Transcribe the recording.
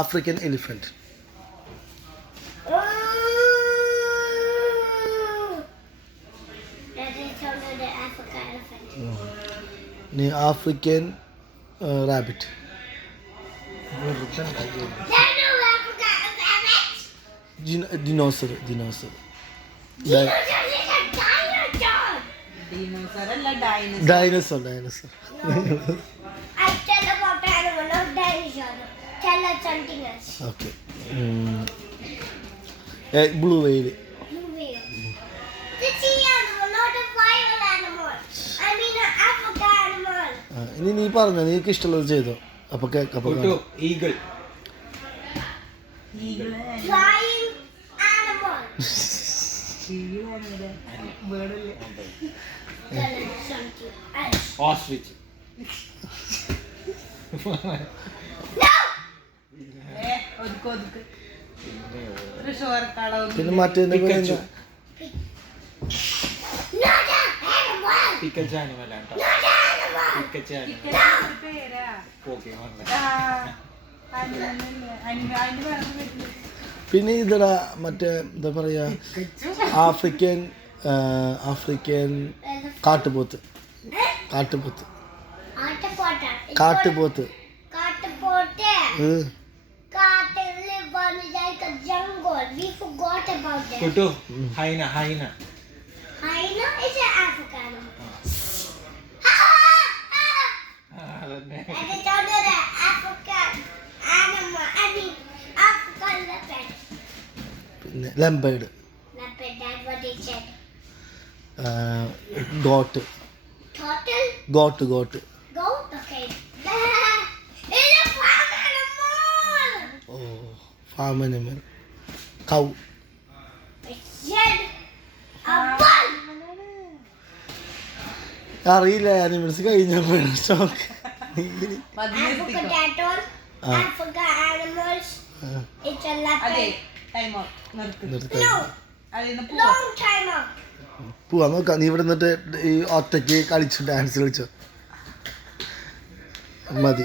African elephant. Ni African rabbit. Dinosaur. Dinosaur അല്ല Dinosaur. I tell about animal, not dinosaur. Tell us something else. Okay. Blue whale. Blue whale. The sea animal, not a wild animal. I mean an African animal. ഇനി നീ പറഞ്ഞോ, നീക്ക് ഇഷ്ടമുള്ളത് ചെയ്തോ. അപ്പൊ eagle Flying animal. Tell us something else. Ostrich No! പിന്നെ മറ്റേ Not an animal. Pikachu animal ആണ് Not an animal. Pikachu animal Pokemon പിന്നെ ഇതടാ മറ്റേ എന്താ പറയാ ആഫ്രിക്കൻ കാട്ടുപോത്ത്. ആട്ടപ്പോട്ട. കാട്ടുപോത്ത്. കാട്ടുപോട്ട്. Cattle live on like a jungle. We forgot about them. Kuttu ഹൈന Hyena is an African animal. അതന്നെ And it's another African animal. I mean, African leopard. പിന്നെ ലെമ്പേർഡ്. Leopard, that's what they said. Got. Turtle? Goat. Goat? Okay. It's a farm animal. Oh, farm animal. Cow. I said a bull. അറിയില്ല, animals കഴിഞ്ഞപ്പോഴാണ് stock. African cattle. African animals. It's a leopard. No. Long time up. പോവാ നോക്കാം. നീ ഇവിടെ നിന്നിട്ട് ഈ ഒറ്റയ്ക്ക് കളിച്ചു ഡാൻസ് കളിച്ചോ. മതി.